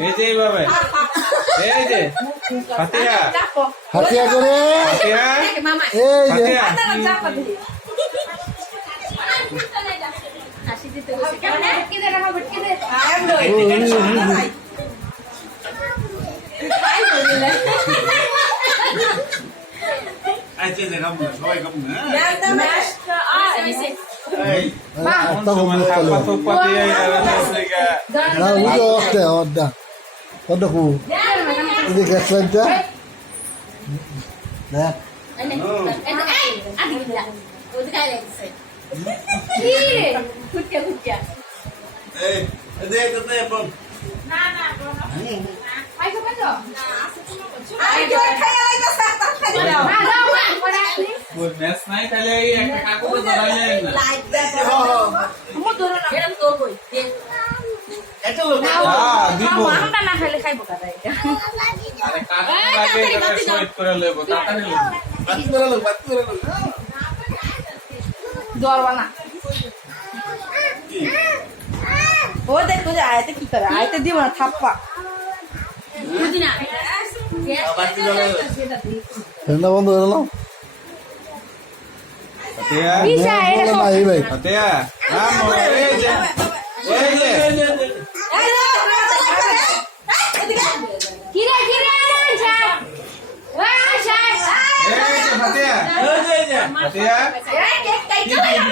এই যে এইভাবে এই যে ফাতিহা হাতিয়া করে ফাতিহা এই যে nah udah udah ku ini gasnya nah match নাই তাহলে এই একটা কাগজে ধরাইলেন না দিব না খাইলে খাইবো কাদা এটা আরে কাগজ লাগে এটা শহীদ করে লইব তাড়াতাড়ি লইব দরবা না ও দেখ তুই আইতে কি করে আইতে দিব না থাপ্পা বুঝি না ঠান্ডা বন্ধ হয়ে গেল ফাতিহা পিছা এটা না এই ভাই ফাতিহা রাম এই যে কিরে কিরে ছাড় ওই ছাড় এই যে ফাতিহা ফাতিহা এই কেক কাইতে লাগা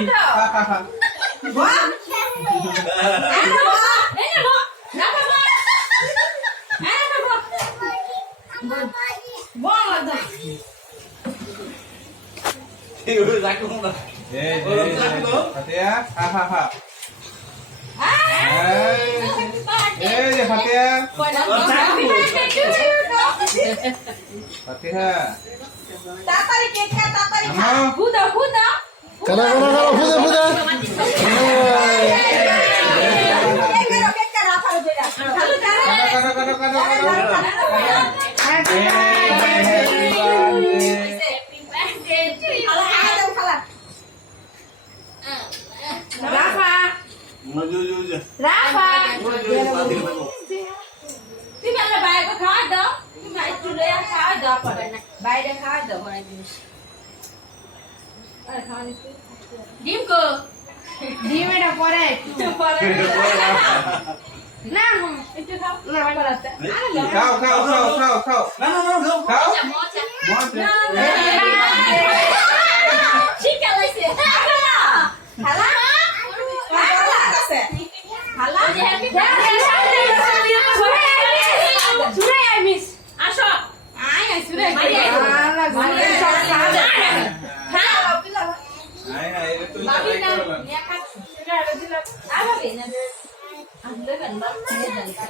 ফাতিহা হা হা এই যে ফাতিহা ফাতিহা তাড়াতাড়ি কেক খা তাড়াতাড়ি খা আমা খুদা খুদা কালা কালা কালা ফুদে ফুদে কেক খা রাফা রে বেরা খালু Rafa. Rafa. তুমি আমরা বাইরে খাওয়া দাও তুমি বাইরে চলে খাওয়া দাও পড়ে না বাইরে খাওয়া দাও মনে জিনিস আরে খাওয়া নিতে ডিম কো ডিম এটা পরে পরে না একটু খাও না পড়াতে খাও খাও খাও খাও খাও না না না খাও মোচা মোচা শিকা লাইছে খালা খালা আছে খালা হ্যাপি বার্থডে সুরে আই মিস আসো আই আই সুরে মারি মারি সব সাদা হ্যাঁ পিলা আই আই তুই বাবি না করলাম নিয়া খা সুরে দিলাম আ ভাবি না আনলে বান্দা